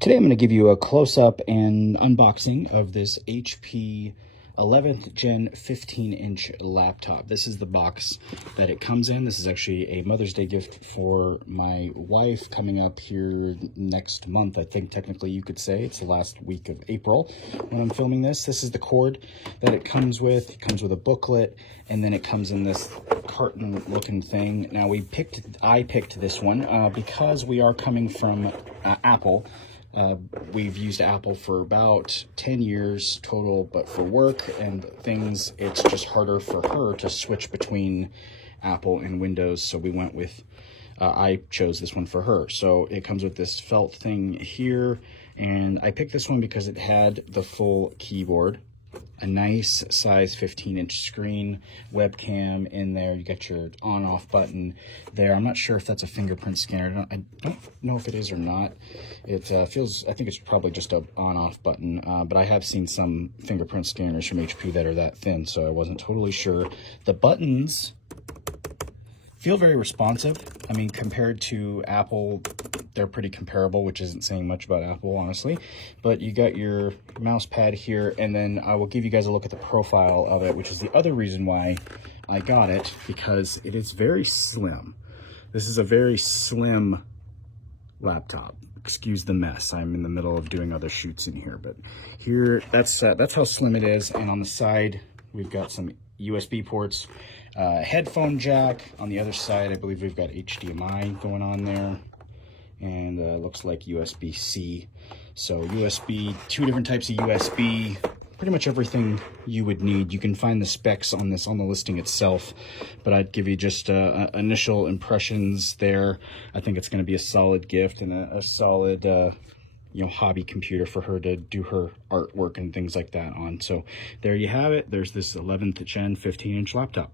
Today I'm going to give you a close-up and unboxing of this HP 11th Gen 15-inch laptop. This is the box that it comes in. This is actually a Mother's Day gift for my wife coming up here next month. I think technically you could say it's the last week of April when I'm filming this. This is the cord that it comes with. It comes with a booklet, and then it comes in this carton-looking thing. Now I picked this one because we are coming from Apple. We've used Apple for about 10 years total, but for work and things, it's just harder for her to switch between Apple and Windows. So we went with, I chose this one for her. So it comes with this felt thing here, and I picked this one because it had the full keyboard, a nice size 15-inch screen, webcam in there. You got your on-off button there. I'm not sure if that's a fingerprint scanner. I don't know if it is or not. It feels, I think it's probably just a on-off button, but I have seen some fingerprint scanners from HP that are that thin, so I wasn't totally sure. The buttons feel very responsive. I mean, compared to Apple, they're pretty comparable, which isn't saying much about Apple, honestly. But you got your mouse pad here, and then I will give you guys a look at the profile of it, which is the other reason why I got it, because it is very slim. This is a very slim laptop. Excuse the mess. I'm in the middle of doing other shoots in here, but here, that's how slim it is. And on the side, we've got some USB ports, headphone jack. On the other side, I believe we've got HDMI going on there, and looks like USB-C. So USB, two different types of USB, pretty much everything you would need. You can find the specs on this on the listing itself, but I'd give you just initial impressions there. I think it's going to be a solid gift and a solid hobby computer for her to do her artwork and things like that on. So there you have it. There's this 11th Gen 15-inch laptop.